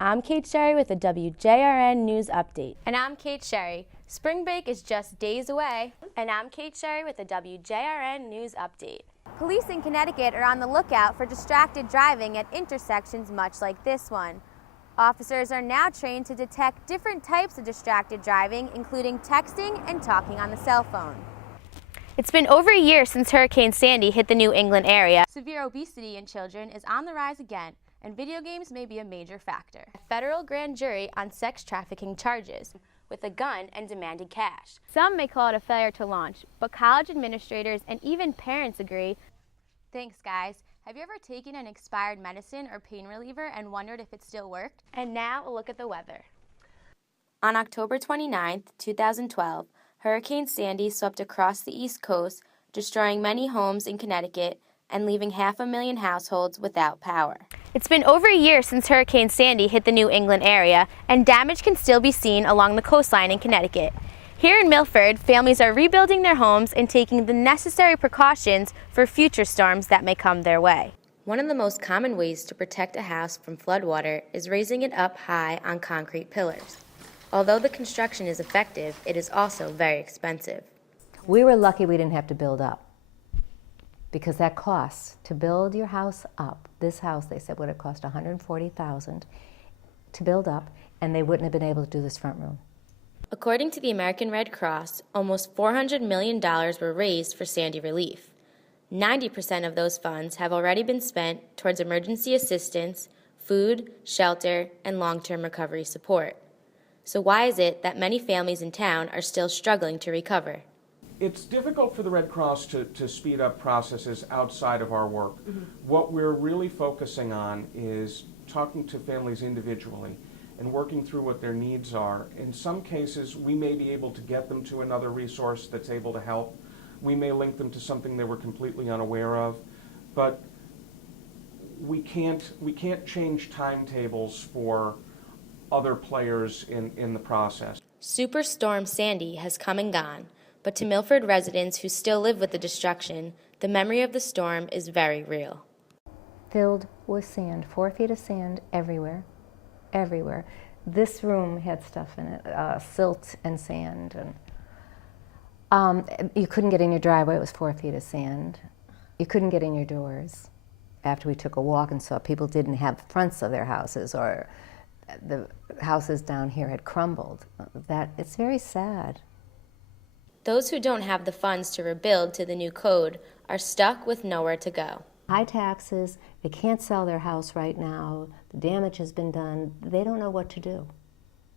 I'm Kate Sherry with a WJRN News Update. And I'm Kate Sherry. Spring break is just days away. And I'm Kate Sherry with a WJRN News Update. Police in Connecticut are on the lookout for distracted driving at intersections much like this one. Officers are now trained to detect different types of distracted driving, including texting and talking on the cell phone. It's been over a year since Hurricane Sandy hit the New England area. Severe obesity in children is on the rise again, and video games may be a major factor. A federal grand jury on sex trafficking charges With a gun and demanded cash. Some may call it a failure to launch, but college administrators and even parents agree. Thanks, guys. Have you ever taken an expired medicine or pain reliever and wondered if it still worked? And now a look at the weather. On October 29, 2012, Hurricane Sandy swept across the East Coast, destroying many homes in Connecticut and leaving 500,000 households without power. It's been over a year since Hurricane Sandy hit the New England area, and damage can still be seen along the coastline in Connecticut. Here in Milford, families are rebuilding their homes and taking the necessary precautions for future storms that may come their way. One of the most common ways to protect a house from floodwater is raising it up high on concrete pillars. Although the construction is effective, it is also very expensive. We were lucky we didn't have to build up, because that costs to build your house up. This house, they said, would have cost $140,000 to build up, and they wouldn't have been able to do this front room. According to the American Red Cross, almost $400 million were raised for Sandy relief. 90% of those funds have already been spent towards emergency assistance, food, shelter, and long-term recovery support. So why is it that many families in town are still struggling to recover? It's difficult for the Red Cross to speed up processes outside of our work. What we're really focusing on is talking to families individually and working through what their needs are. In some cases, we may be able to get them to another resource that's able to help. We may link them to something they were completely unaware of, but we can't change timetables for other players in the process. Superstorm Sandy has come and gone, but to Milford residents who still live with the destruction, the memory of the storm is very real. Filled with sand, 4 feet of sand everywhere, everywhere. This room had stuff in it, silt and sand. And you couldn't get in your driveway, it was 4 feet of sand. You couldn't get in your doors. After we took a walk and saw people didn't have fronts of their houses, or the houses down here had crumbled. It's very sad. Those who don't have the funds to rebuild to the new code are stuck with nowhere to go. High taxes, they can't sell their house right now, the damage has been done, they don't know what to do.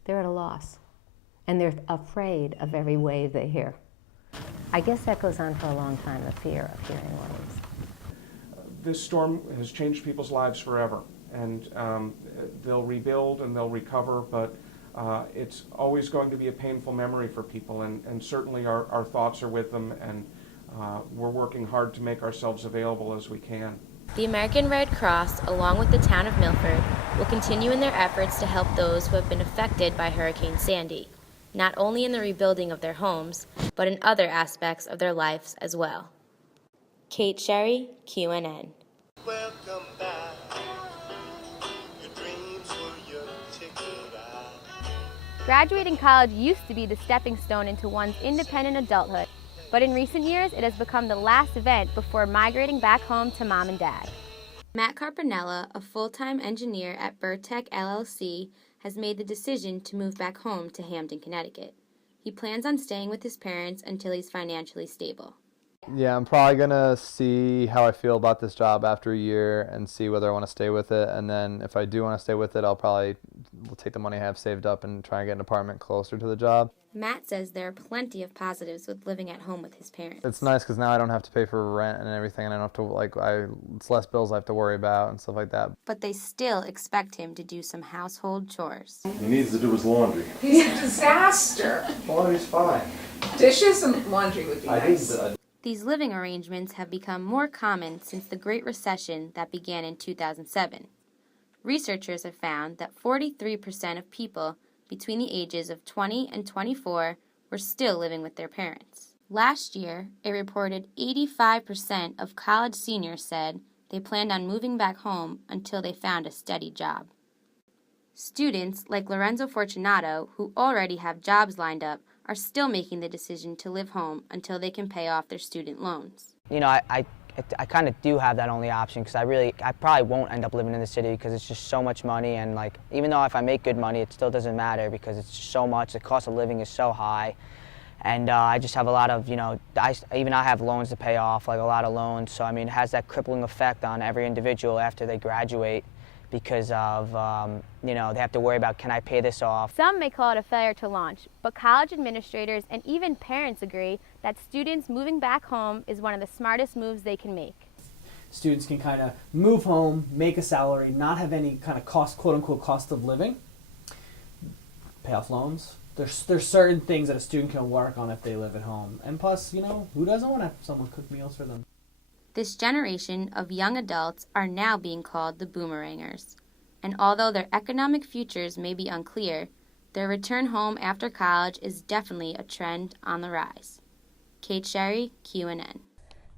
They're at a loss, and they're afraid of every wave they hear. I guess that goes on for a long time, the fear of hearing waves. This storm has changed people's lives forever, and they'll rebuild and they'll recover, but it's always going to be a painful memory for people, and certainly our thoughts are with them, and we're working hard to make ourselves available as we can. The American Red Cross, along with the town of Milford, will continue in their efforts to help those who have been affected by Hurricane Sandy, not only in the rebuilding of their homes, but in other aspects of their lives as well. Kate Sherry, QNN. Welcome back. Your dreams were your ticket out. Graduating college used to be the stepping stone into one's independent adulthood, but in recent years it has become the last event before migrating back home to mom and dad. Matt Carpinella, a full-time engineer at Burtech LLC, has made the decision to move back home to Hamden, Connecticut. He plans on staying with his parents until he's financially stable. Yeah, I'm probably going to see how I feel about this job after a year and see whether I want to stay with it. And then if I do want to stay with it, I'll probably take the money I have saved up and try and get an apartment closer to the job. Matt says there are plenty of positives with living at home with his parents. It's nice because now I don't have to pay for rent and everything, and I don't have to, it's less bills I have to worry about and stuff like that. But they still expect him to do some household chores. He needs to do his laundry. He's a disaster. Laundry's fine. Dishes and laundry would be nice. These living arrangements have become more common since the Great Recession that began in 2007. Researchers have found that 43% of people between the ages of 20 and 24 were still living with their parents. Last year, a reported 85% of college seniors said they planned on moving back home until they found a steady job. Students like Lorenzo Fortunato, who already have jobs lined up, are still making the decision to live home until they can pay off their student loans. You know, I kind of do have that only option because I probably won't end up living in the city because it's just so much money, and like even though if I make good money, it still doesn't matter because it's just so much. The cost of living is so high, and I just have a lot of, you know, I have loans to pay off, like a lot of loans. So I mean, it has that crippling effect on every individual after they graduate because of, you know, they have to worry about, can I pay this off? Some may call it a failure to launch, but college administrators and even parents agree that students moving back home is one of the smartest moves they can make. Students can kind of move home, make a salary, not have any kind of cost, quote-unquote, cost of living, pay off loans. There's certain things that a student can work on if they live at home. And plus, you know, who doesn't want to have someone cook meals for them? This generation of young adults are now being called the boomerangers. And although their economic futures may be unclear, their return home after college is definitely a trend on the rise. Kate Sherry, QNN.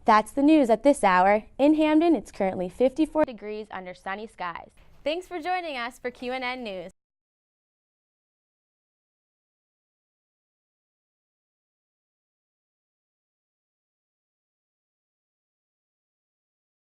That's the news at this hour. In Hamden, it's currently 54 degrees under sunny skies. Thanks for joining us for QNN News.